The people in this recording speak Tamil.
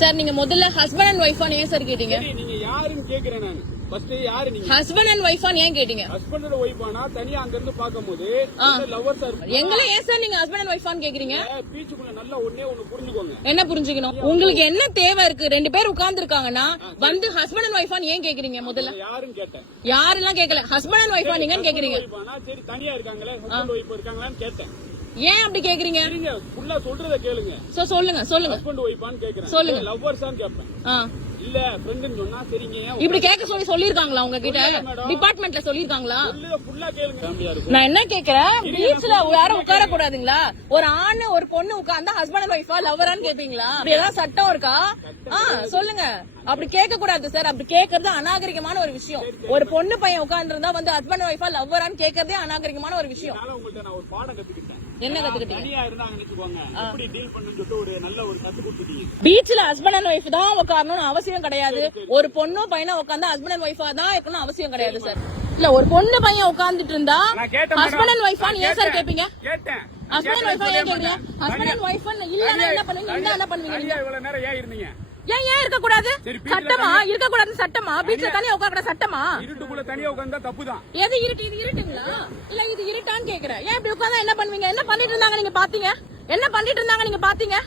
சார் நீங்க முதல்ல ஹஸ்பண்ட் அண்ட் ஒய்ஃபா ஏன் சார் கேட்டீங்க? நீங்க யாருன்னு கேக்குறேன் நான். ஃபர்ஸ்ட் யாரு நீங்க? ஹஸ்பண்ட் அண்ட் ஒய்ஃபா ஏன் கேட்டீங்க? ஹஸ்பண்ட் அண்ட் ஒய்ஃபானா தனியா அங்க இருந்து பாக்கும்போது லவ்வர்ஸ் இருப்பாங்க. எங்கள ஏன் சார் நீங்க ஹஸ்பண்ட் அண்ட் ஒய்ஃபான்னு கேக்குறீங்க? பீச்சுக்குள்ள நல்லா ஒண்ணு புரிஞ்சுக்கோங்க. என்ன புரிஞ்சுக்கணும்? உங்களுக்கு என்ன தேவை இருக்கு? ரெண்டு பேர் உட்கார்ந்து இருக்காங்கன்னா வந்து ஹஸ்பண்ட் அண்ட் ஒய்ஃபான்னு ஏன் கேக்குறீங்க? முதல்ல யாருன்னு கேட்டேன். யாரெல்லாம் கேட்கல, ஹஸ்பண்ட் அண்ட் ஒய்ஃபா நீங்கன்னு கேக்குறீங்க. சரி தனியா இருக்காங்களே ஹஸ்பண்ட் ஒய்ஃப் இருக்காங்களான்னு கேட்டேன். ஏன் அப்படி கேக்குறீங்க? நீங்க ஃபுல்லா சொல்றத கேளுங்க. சொல்லுங்க ஹஸ்பண்ட் ஒய்ஃபான்னு கேக்குறேன். சொல்லுங்க. லவ்வர்ஸான்னு கேட்பேன். இல்ல ஃப்ரெண்ட்னு சொன்னா சரிங்க. இப்படி கேட்க சொல்லிருக்காங்களா உங்க கிட்ட? டிபார்ட்மெண்ட்ல சொல்லிருக்காங்களா? ஃபுல்லா கேளுங்க. நான் என்ன கேக்குறேன், பீச்ல யாரும் உட்கார கூடாதுங்களா? ஒரு ஆண் ஒரு பொண்ணு உட்கார்ந்தா ஹஸ்பண்ட் அண்ட் ஒய்ஃபா லவ்வரான்னு கேப்பீங்களா? அப்படி ஏதாவது சட்டம் இருக்கா? சொல்லுங்க. அப்படி கேட்க கூடாது சார். அப்படி கேக்குறது அநாகரிகமான ஒரு விஷயம். ஒரு பொண்ணு பையன் உட்கார்ந்து இருந்தா வந்து ஹஸ்பண்ட் அண்ட் ஒய்ஃபா லவ்வரான்னு கேக்குறதே அநாகரிகமான ஒரு விஷயம். ஒரு பாடம் கத்துக்கிட்டேன். என்ன கத்துக்கிட்டீங்க? தனியா இருந்தாங்கன்னு வெச்சுக்கோங்க, எப்படி டீல் பண்ணனும்னு சொல்லிட்டு ஒரு நல்ல ஒரு கத்து கொடுத்துட்டீங்க. பீச்ல ஹஸ்பண்ட் அண்ட் ஒய்ஃப் தான் உட்காரணும்னு அவசியம் கிடையாது. ஒரு பொண்ணோ பையனோ உட்கார்ந்தா ஹஸ்பண்ட் அண்ட் ஒய்ஃபா தான் இருக்கணும் அவசியம் கிடையாது சார். இல்ல ஒரு பொண்ணு பையன் உட்கார்ந்துட்டு இருந்தா ஹஸ்பண்ட் அண்ட் ஒய்ஃபா ஏன் சார் கேப்பீங்க? கேட்டேன். ஹஸ்பண்ட் அண்ட் ஒய்ஃபா ஏன் கேக்குறீங்க? ஹஸ்பண்ட் அண்ட் ஒய்ஃப் இல்லன்னா என்ன பண்ணுவீங்க? இருந்தா என்ன பண்ணுவீங்க? இவ்வளவு நேரம் ஏன் இருந்தீங்க? ஏன் இருக்க கூடாது? சட்டமா இருக்க கூடாது? சட்டமா? பீச்ல தனியா உட்கார கூடாது சட்டமா? இருட்டுக்குள்ள தனியா உட்கார்ந்தா தப்புதான். எது இருட்டு? இது இருட்டுங்களா இல்ல இது இருட்டான்னு கேக்குறேன். ஏன் இப்படி உட்கார்ந்தா என்ன பண்ணுவீங்க? என்ன பண்ணிட்டு இருந்தாங்க நீங்க பாத்தீங்க? என்ன பண்ணிட்டு இருந்தாங்க நீங்க பாத்தீங்க?